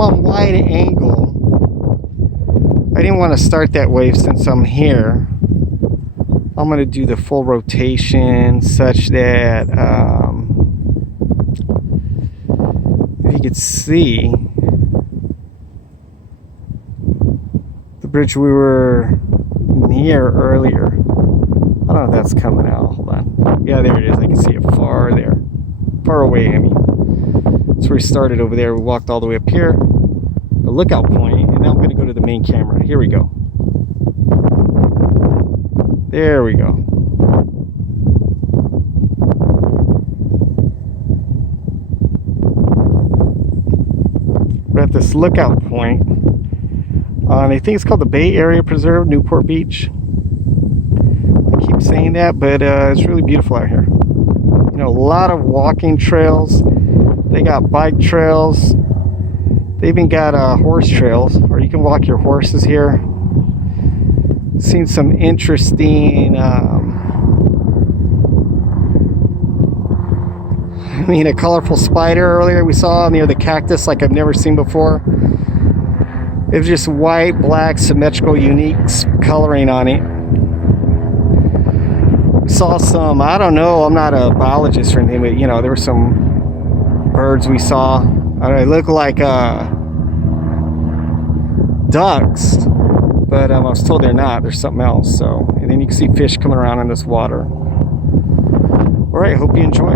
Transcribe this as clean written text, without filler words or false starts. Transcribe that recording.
I'm on wide angle, I didn't want to start that wave since I'm here. I'm going to do the full rotation such that if you could see the bridge we were near earlier. I don't know if that's coming out. Hold on. Yeah, there it is. I can see it far there. Far away, I mean. That's where we started over there. We walked all the way up here, the lookout point, and now I'm going to go to the main camera. Here we go. There we go. We're at this lookout point on, I think it's called the Bay Area Preserve, Newport Beach. I keep saying that, but it's really beautiful out here. You know, a lot of walking trails. They got bike trails. They even got horse trails, or you can walk your horses here. Seen some interesting, a colorful spider earlier we saw near the cactus like I've never seen before. It was just white, black, symmetrical, unique coloring on it. We saw some, I don't know, I'm not a biologist or anything, but you know, there were some birds we saw. I don't know, they look like ducks. But I was told they're not. There's something else. So, and then you can see fish coming around in this water. All right, hope you enjoy.